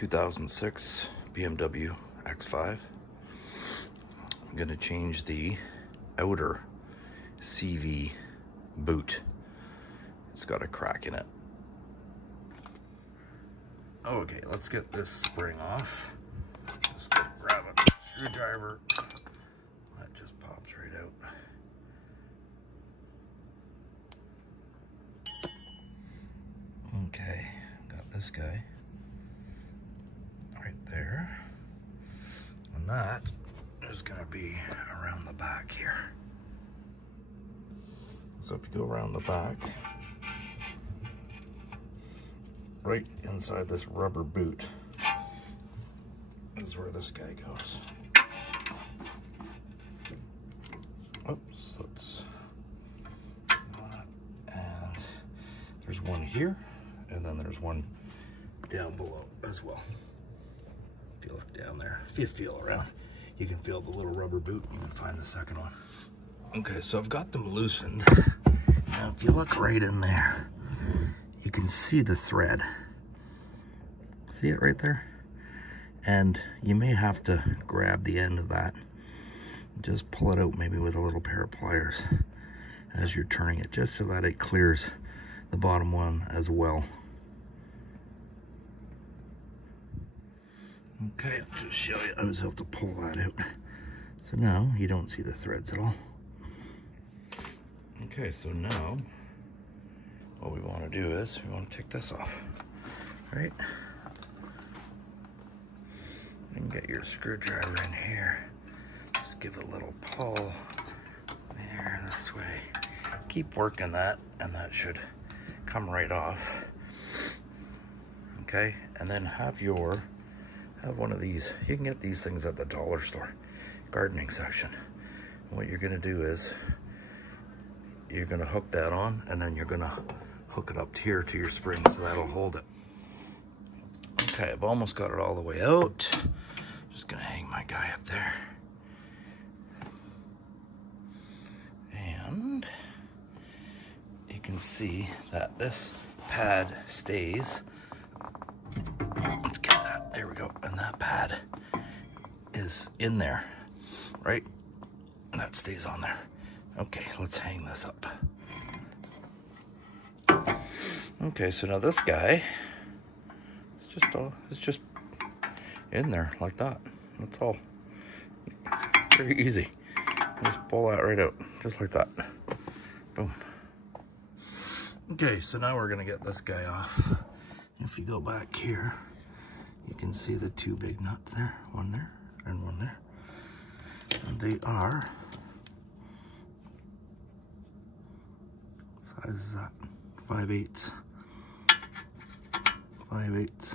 2006 BMW X5. I'm going to change the outer CV boot. It's got a crack in it. Okay, let's get this spring off. Just grab a screwdriver. That just pops right out. Okay, got this guy right there. And that is going to be around the back here. So if you go around the back, right inside this rubber boot is where this guy goes. Oops, let's, and there's one here, and then there's one down below as well. If you look down there, if you feel around, you can feel the little rubber boot. You can find the second one. Okay, so I've got them loosened. Now, if you look right in there, you can see the thread. See it right there? And you may have to grab the end of that. Just pull it out maybe with a little pair of pliers as you're turning it, just so that it clears the bottom one as well. Okay, I'll just show you. I just have to pull that out. So now you don't see the threads at all. Okay, so now what we want to do is we want to take this off, right? And get your screwdriver in here. Just give it a little pull there, this way. Keep working that, and that should come right off. Okay, and then have one of these. You can get these things at the dollar store, gardening section. And what you're gonna do is you're gonna hook that on, and then you're gonna hook it up here to your spring, so that'll hold it. Okay, I've almost got it all the way out. Just gonna hang my guy up there. And you can see that this pad stays. Let's get that, there we go. And that pad is in there, right? That stays on there. Okay, let's hang this up. Okay, so now this guy, it's just in there like that. That's all. Very easy. Just pull that right out, just like that. Boom. Okay, so now we're gonna get this guy off. If you go back here, you can see the two big nuts there, one there and one there. And they are, what size is that? 5/8. 5/8.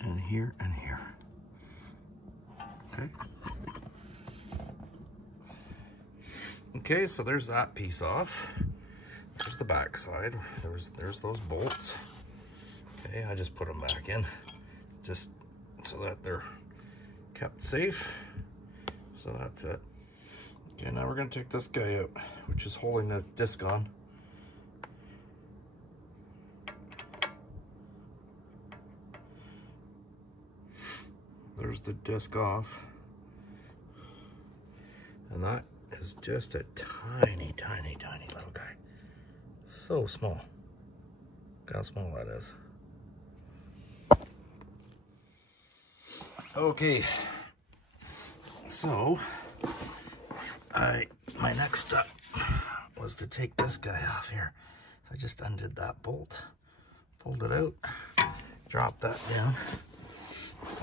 And here and here. Okay. Okay, so there's that piece off. There's the back side. There's those bolts. Okay, I just put them back in, just so that they're kept safe. So that's it. Okay, now we're gonna take this guy out, which is holding this disc on. There's the disc off. And that is just a tiny, tiny, tiny little guy. So small. Look how small that is. Okay. So, my next step was to take this guy off here. So I just undid that bolt, pulled it out, dropped that down,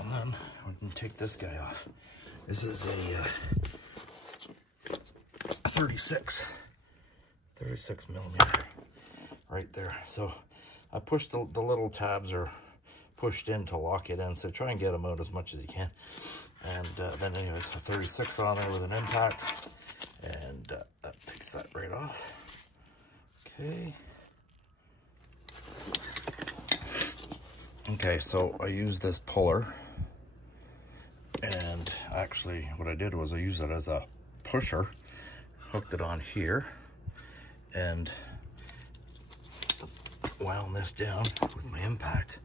and then we can take this guy off. This is a 36 millimeter right there. So I pushed the little tabs are pushed in to lock it in, so try and get them out as much as you can. And then anyways, a 36 on there with an impact, and that takes that right off. Okay. Okay, so I used this puller, and actually what I did was I used it as a pusher, hooked it on here, and wound this down with my impact,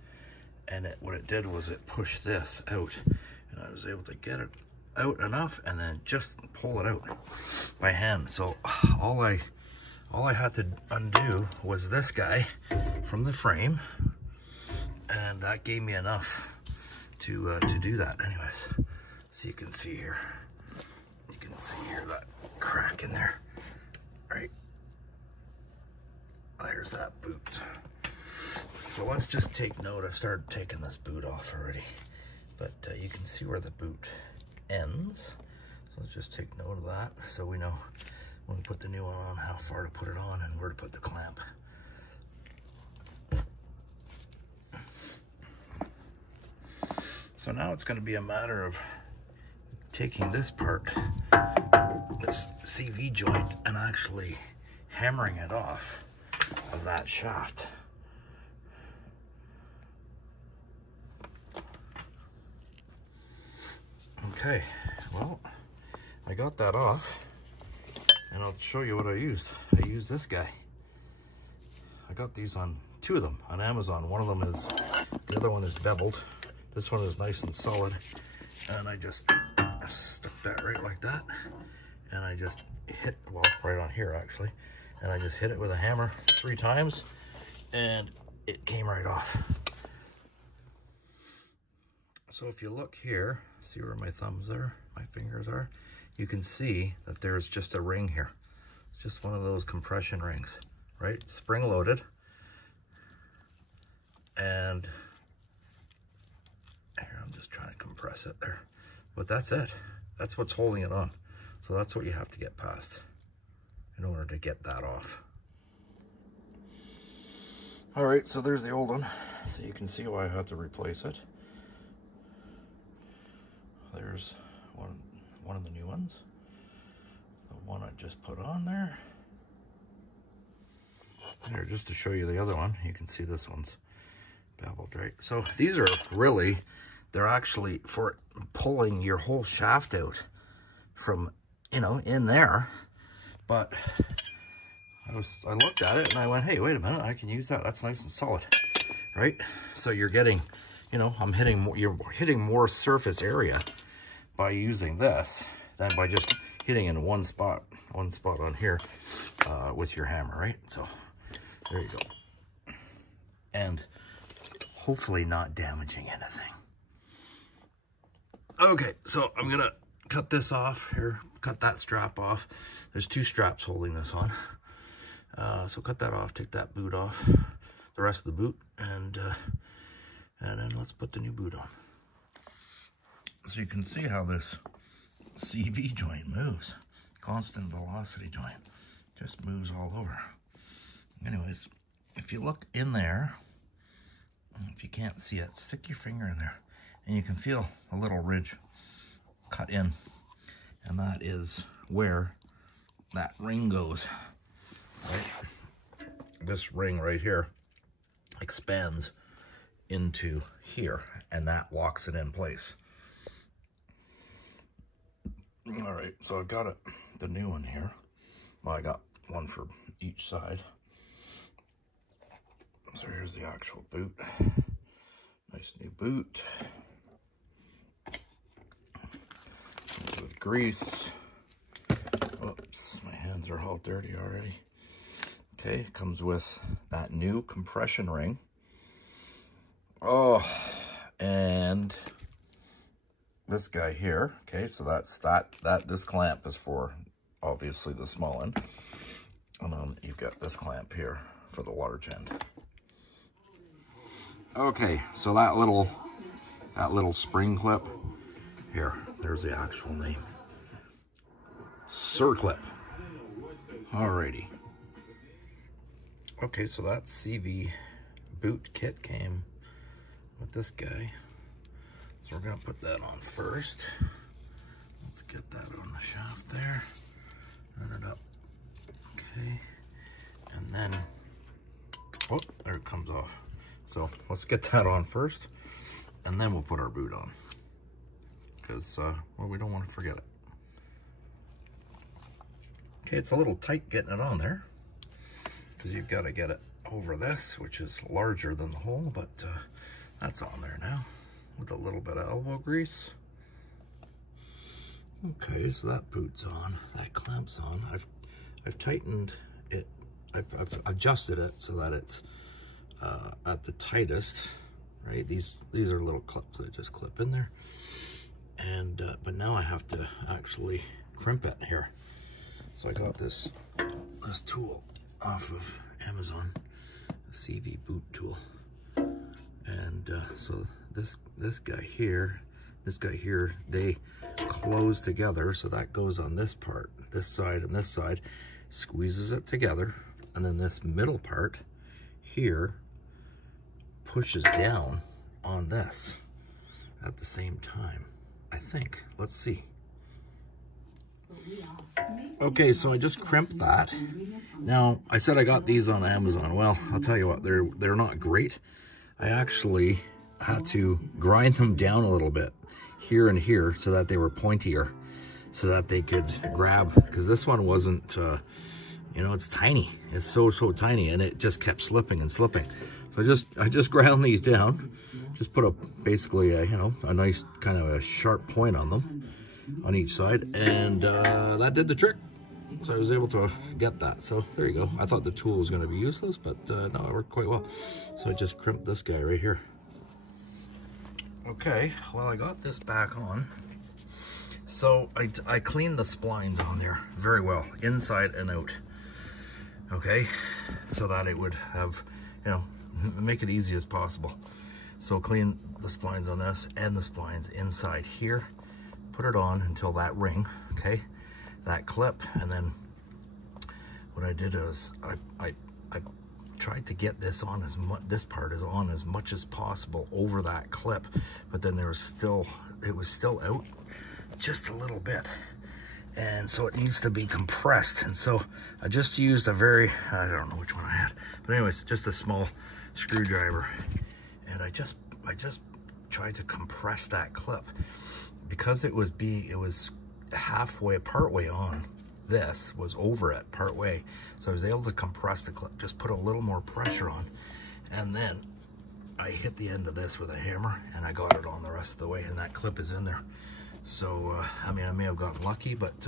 and what it did was it pushed this out, and I was able to get it out enough and then just pull it out by hand. So all I had to undo was this guy from the frame, and that gave me enough to do that. Anyways, so you can see here that crack in there, right? There's that boot. So let's just take note. I've started taking this boot off already, but you can see where the boot ends. So let's just take note of that so we know when we put the new one on how far to put it on and where to put the clamp. So now it's going to be a matter of taking this part, this CV joint, and actually hammering it off of that shaft. Okay, well, I got that off, and I'll show you what I used. I used this guy. I got these on, 2 of them on Amazon. One of them is, the other one is beveled. This one is nice and solid, and I just stuck that right like that, and I just hit, well, right on here actually, and I just hit it with a hammer 3 times, and it came right off. So if you look here, see where my thumbs are, my fingers are, you can see that there's just a ring here. It's just one of those compression rings, right? Spring loaded, and here, I'm just trying to compress it there. But that's it. That's what's holding it on. So that's what you have to get past in order to get that off. All right, so there's the old one. So you can see why I had to replace it. There's one of the new ones. The one I just put on there. Here, just to show you the other one, you can see this one's beveled, right? So these are really, they're actually for pulling your whole shaft out from, you know, in there. But I looked at it and I went, hey, wait a minute, I can use that. That's nice and solid, right? So you're getting, you know, you're hitting more surface area by using this than by just hitting in one spot on here with your hammer, right? So there you go. And hopefully not damaging anything. Okay, so I'm gonna cut this off here, cut that strap off. There's 2 straps holding this on. So cut that off, take that boot off, the rest of the boot, and then let's put the new boot on. So you can see how this CV joint moves. Constant velocity joint. Just moves all over. Anyways, if you look in there, if you can't see it, stick your finger in there and you can feel a little ridge cut in. And that is where that ring goes, right? This ring right here expands into here, and that locks it in place. All right, so I've got the new one here. Well, I got one for each side. So here's the actual boot. Nice new boot. Comes with grease. Whoops, my hands are all dirty already. Okay, comes with that new compression ring. Oh, and this guy here. Okay, so that's this clamp is for obviously the small end. And then you've got this clamp here for the large end. Okay, so that little spring clip here, there's the actual name. Circlip. Alrighty. Okay, so that CV boot kit came with this guy. So we're gonna put that on first. Let's get that on the shaft there. Run it up. Okay. And then, oh, there it comes off. So let's get that on first, and then we'll put our boot on. Because, well, we don't want to forget it. Okay, it's a little tight getting it on there, because you've got to get it over this, which is larger than the hole, but That's on there now with a little bit of elbow grease. Okay, so that boot's on, that clamp's on. I've tightened it, I've adjusted it so that it's at the tightest, right? These are little clips that just clip in there. And but now I have to actually crimp it here. So I got this tool off of Amazon, a CV boot tool. And so this guy here, they close together, so that goes on this part, this side and this side, squeezes it together, and then this middle part here pushes down on this at the same time, I think. Let's see. Okay, so I just crimped that. Now, I said I got these on Amazon. Well, I'll tell you what, they're not great. I actually had to grind them down a little bit here and here so that they were pointier, so that they could grab, because this one wasn't, you know, it's tiny. It's so tiny, and it just kept slipping and slipping. So I just ground these down, just put basically a, you know, a nice kind of a sharp point on them on each side, and that did the trick. So I was able to get that. So there you go. I thought the tool was going to be useless, but no, it worked quite well. So I just crimped this guy right here. Okay, well, I got this back on. So I cleaned the splines on there very well, inside and out. Okay, so that it would have, you know, make it easy as possible. So clean the splines on this and the splines inside here. Put it on until that ring, okay, that clip, and then what I did is I tried to get this on as much, this part is on as much as possible over that clip, but then it was still out just a little bit, and so it needs to be compressed. And so I just used a very, I don't know which one I had, but anyways, just a small screwdriver, and I just tried to compress that clip because it was halfway, partway on. This was over it partway, so I was able to compress the clip, just put a little more pressure on, and then I hit the end of this with a hammer, and I got it on the rest of the way, and that clip is in there. So I mean, I may have gotten lucky, but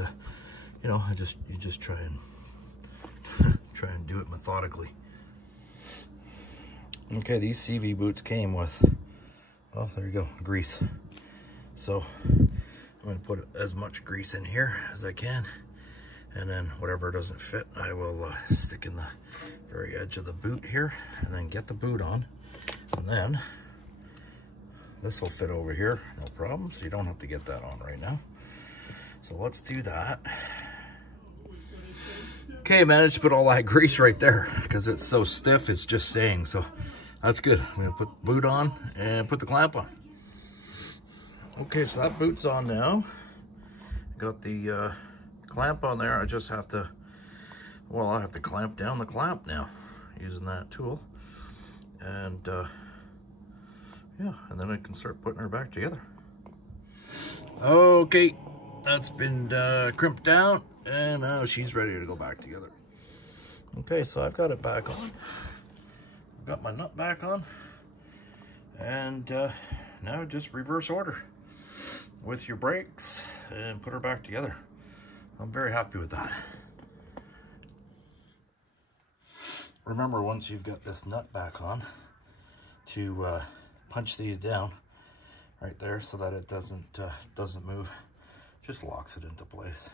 you know, you just try and do it methodically. Okay, these CV boots came with, oh, there you go, grease. So I'm going to put as much grease in here as I can, and then whatever doesn't fit, I will stick in the very edge of the boot here, and then get the boot on, and then this will fit over here, no problem, so you don't have to get that on right now. So let's do that. Okay, managed to put all that grease right there because it's so stiff, it's just staying, so that's good. I'm gonna put the boot on and put the clamp on. Okay, so that boot's on now. Got the clamp on there. I just have to, well, I have to clamp down the clamp now using that tool. And yeah, and then I can start putting her back together. Okay, that's been crimped down, and now she's ready to go back together. Okay, so I've got it back on. I've got my nut back on, and now just reverse order with your brakes and put her back together. I'm very happy with that. Remember, once you've got this nut back on, to punch these down right there so that it doesn't move. Just locks it into place.